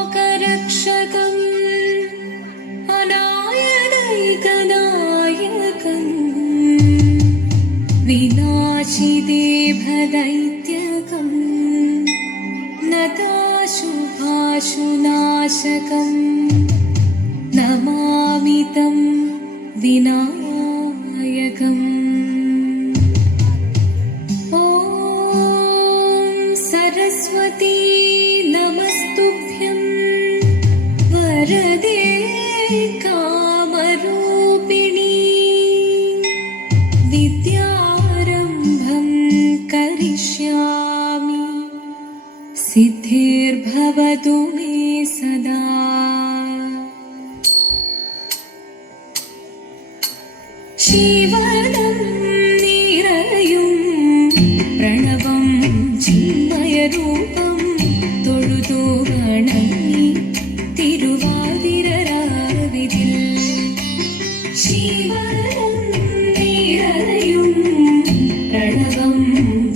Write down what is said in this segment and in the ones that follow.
വിലാസിലോകരക്ഷകം അനായകൈകനായകം വിനാശിദേഭദൈത്യകം നതാശുഭാശുനാശകം നമാമി തം വിനായകം. सरस्वती नमस्तुभ्यं वरदे कामरूपिणी विद्यारम्भं करिष्यामि सिद्धिर्भवतु मे सदा. शिवनं निरयुं प्रणवं ചിന്മയരൂപം തൊഴുതു വണങ്ങി തിരുവാതിരരാവിതിൽ ശിവനും നിറയും പ്രണവം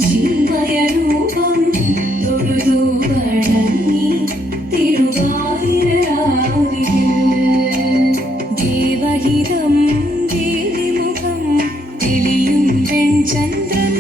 ചിന്മയരൂപം തൊഴുതു വണങ്ങി തിരുവാതിരരാവിതിൽ ദേവഹിതം ദേവിമുഖം തെളിയും വെൺചന്ദ്രൻ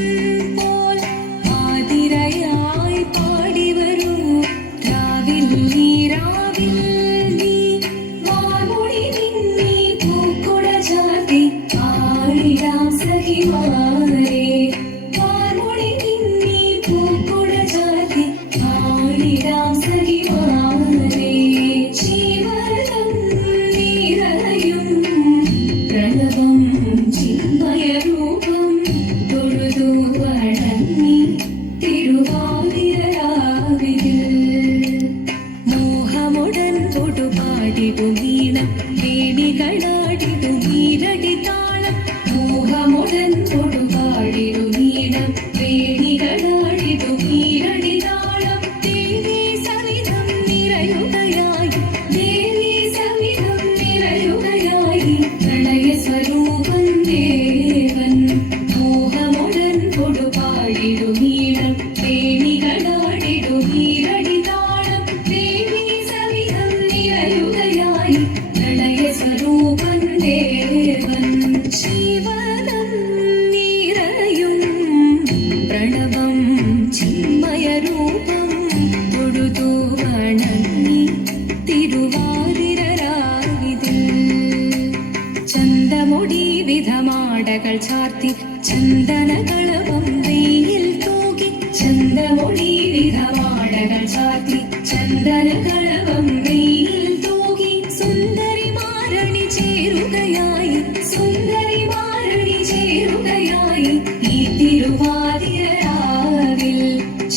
ചന്ദമൊടിവിധമാടകൾ ചാർത്തി ചന്ദനകളവം വെയിൽ തൂകി ചന്ദമൊടിവിധമാടകൾ ചാർത്തി ചന്ദനകളവം വെയിൽ തൂകി സുന്ദരി മാരണി ചേരുകയായി സുന്ദരി മാരണി ചേരുകയായി ഈ തിരുവാതിരരാവിൽ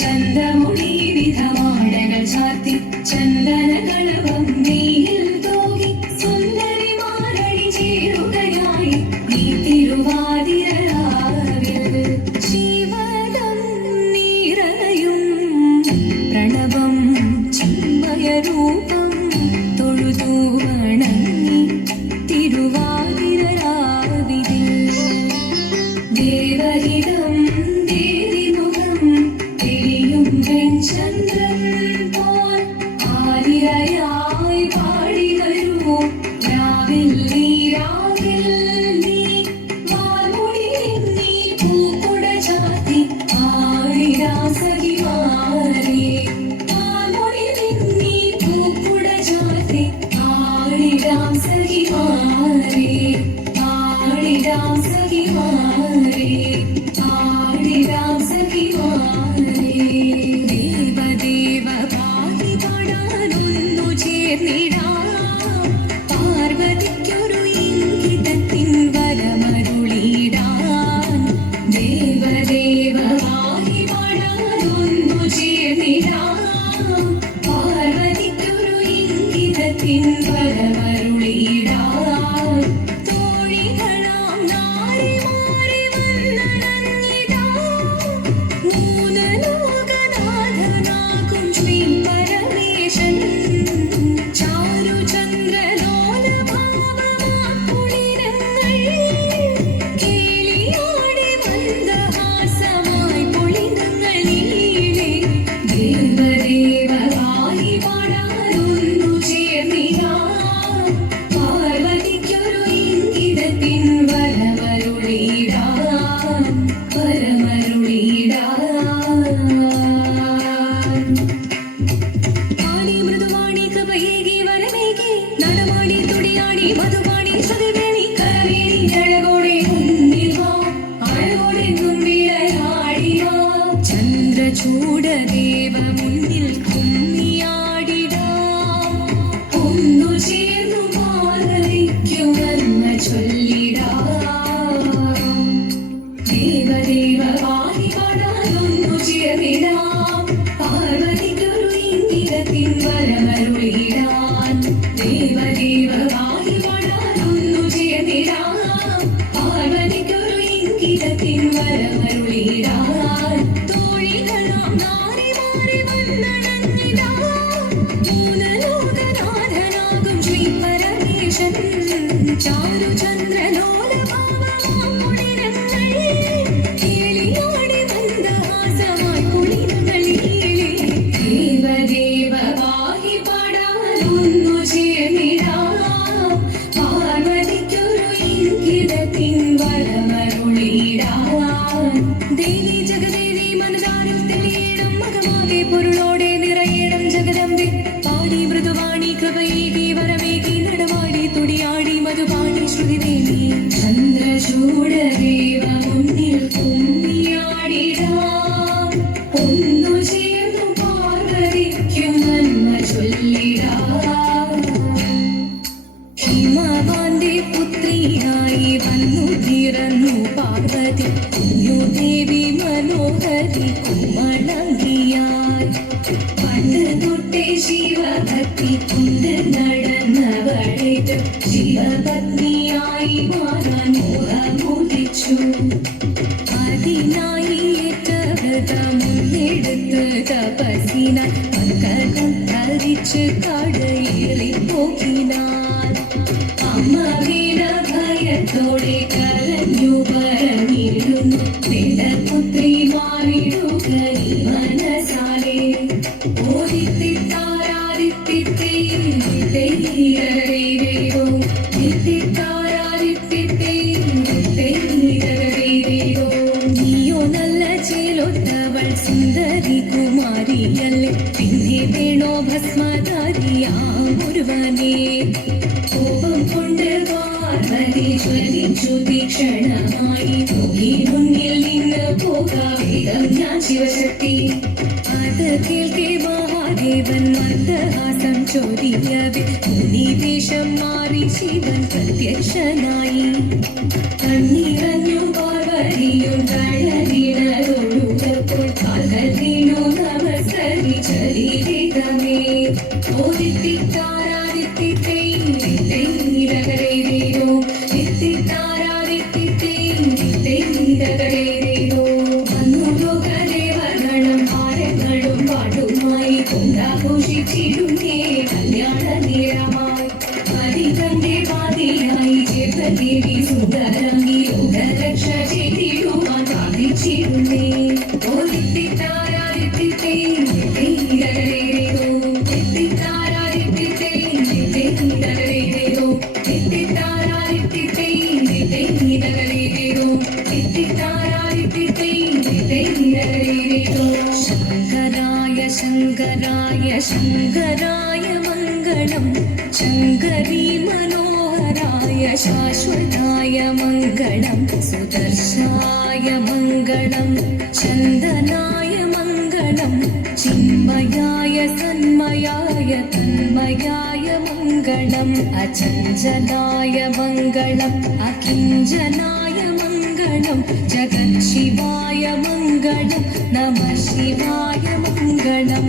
ചന്ദമൊടിവിധമാടകൾ ചാർത്തി ചന്ദനകളവം വെയിൽ തൂകി സുന്ദരി മാരണി ചേരുകയായി ഈ തിരുവാതിരരാവിൽ ശിവനം നിറയും പ്രണവം ചിന്മയരൂപം തൊഴുതു വണങ്ങി തിരുവാതിരരാവിതിൽ ദേവഹിതം ദേവിമുഖം തെളിയും വെൺചന്ദ്രൻ പോൽ ആതിരയായി പാടി വരൂ രാവിൽ നീ രാവിൽ നീ വാൽമുടി നീ പൂക്കുട ചാത്തി ആടിടാം സഖിമാരേ വാൽമുടി നീ പൂക്കുട ചാത്തി ആടിടാം സഖിമാരേ ആടിടാം സഖിമാരേ ആടിടാം സഖിമാരേ ദേവദേവ പാടി പാടാനൊന്നു ചേർന്നിടാം പാർവതിക്കൊരു ഇംഗിതത്തിൻ വരമരുളിടാൻ ദേവദേവ പാടി പാടാനൊന്നു ചേർന്നിടാം പാർവതിക്കൊരു ഇംഗിതത്തിൻ വരമരുളിടാൻ തോഴികളാം നാരിമാരി വന്നണഞ്ഞിടാം മൂന്ന് ലോകനാഥനാകും ശ്രീ പരമേശൻ ചാരുചന്ദ്രലോലഭാവമാക്കുളിരങ്ങൾ കേളിയാടി മന്ദഹാസമായി പൊളിനങ്ങൾ ദേവവാഹി പാടാനൊന്നു ചേർന്നിടാം പാർവതിക്കൊരു ഇംഗിതത്തിൻ വരമരുളിടാൻ തോഴികളാം നാരിമാരെ വന്നണങ്ങിടാം മൂലലോകനാഥനാകും ശ്രീ പരമേശൻ ചാരുചന്ദ്രലോലഭാവമാമുടിരങ്ങൾ കേളിയോടി മന്ദഹാസമായി കുളിരകളിലേ ദേവദേവവാഹി പാടാനൊന്നു ചേർന്നിടാം പാർവതിക്കൊരു ഇംഗിതത്തിൻ വരമരുളിടാൻ ദേവി ജഗദേവി മനതാരിൽ തെളിയണം മകമാകെ പൊരുളോടെ നിറയണം ജഗദമ്പെ പാടി മൃദുവാണി കൃപയേകി വരമേകി നടവാടി തുടിയാടി മധുപാടി ശ്രുതിദേവി ചന്ദ്രചൂഡദേവ മുന്നിൽ കുമ്മിയാടിടാം ഒന്നു ചേർന്നു പാർവതിക്കു നന്മ ചൊല്ലിടാം ഹിമവാന്റെ പുത്രിയായി വന്നു പിറന്നു പാർവതി കുഞ്ഞു ദേവി മനോഹരി കുമളങ്കിയായി പണ്ട് തൊട്ടേ ശിവഭക്തി കൊണ്ട് നടന്നവളേത് ശിവപത്നിയായി മാറാൻ മോഹമുദിച്ചു അതിനായി ഏറ്റ വ്രതമുന്നെടുത്ത് തപസ്സിനാൽ മക്കളും ധരിച്ച് കടയേറി പോകിനാൾ അമ്മ വീണ ഭയത്തോടെ കരഞ്ഞു പറഞ്ഞിരുന്നു വേദപുത്രി മാറിടുക നീ മനസാലെ നീയോ നല്ല ചേലൊത്തവൾ സുന്ദരി കുമാരിയല്ലേ പിന്നെ വേണോ ഭസ്മധാരിയാം ഒരുവനെ കോപം കൊണ്ട് പാർവതി ജ്വലിച്ചു തീക്ഷണമായി പോയി മുന്നിൽ നിന്ന് പോകാവേഗം ഞാൻ ശിവശക്തി അത് കേൾക്കെ മഹാദേവൻ മന്ദഹാസം ചൊരിയവേ മുനിവേഷം മാറി ശിവൻ പ്രത്യക്ഷനായി കണ്ണീറഞ്ഞു പാർവതിയും കഴലിടതൊഴുകപ്പോൾ കാൽകൾ വീണു നമസ്കരിച്ചരീരമേ ഓദിത്തിത്താരാദിത്തിത്തൈരകരേരോ എത്തിത്താരാദിത്തിത്തൈരകരേരോ വന്നു ലോകദേവഗണം ആരങ്ങളും പാട്ടുമായി കൊണ്ടാഘോഷിച്ചിരുന്നേ കല്യാണ നേരമായി ഹരിതന്റെ പാതിയായി ചേർത്തദേവി സുന്ദരങ്ങി ലോകരക്ഷ ചെയ്തിടുവാൻ സാധിച്ചിരുന്നേ ഓദിത്തിത്താരാദിത്തിത്തൈരകരേരോ എത്തിത്താരാദിത്തിത്തൈരകരേരോ എത്തിത്താരാദിത്തിത്തൈരകരേരോ എത്തിത്താരാദിത്തിത്തൈരകരേരോ ശങ്കരായ ശങ്കരായ ശങ്കരായ മംഗളം ശങ്കരീ മനോഹരായ ശാശ്വതായ മംഗളം സുദർശായ മംഗളം ചന്ദനായ മംഗളം ചിന്മയായ സന്മയായ തന്മയായ മംഗളം അചഞ്ചലായ മംഗളം അകിഞ്ചനായ മംഗളം ജഗത് ശിവായ മംഗളം നമഃ ശിവായ മംഗളം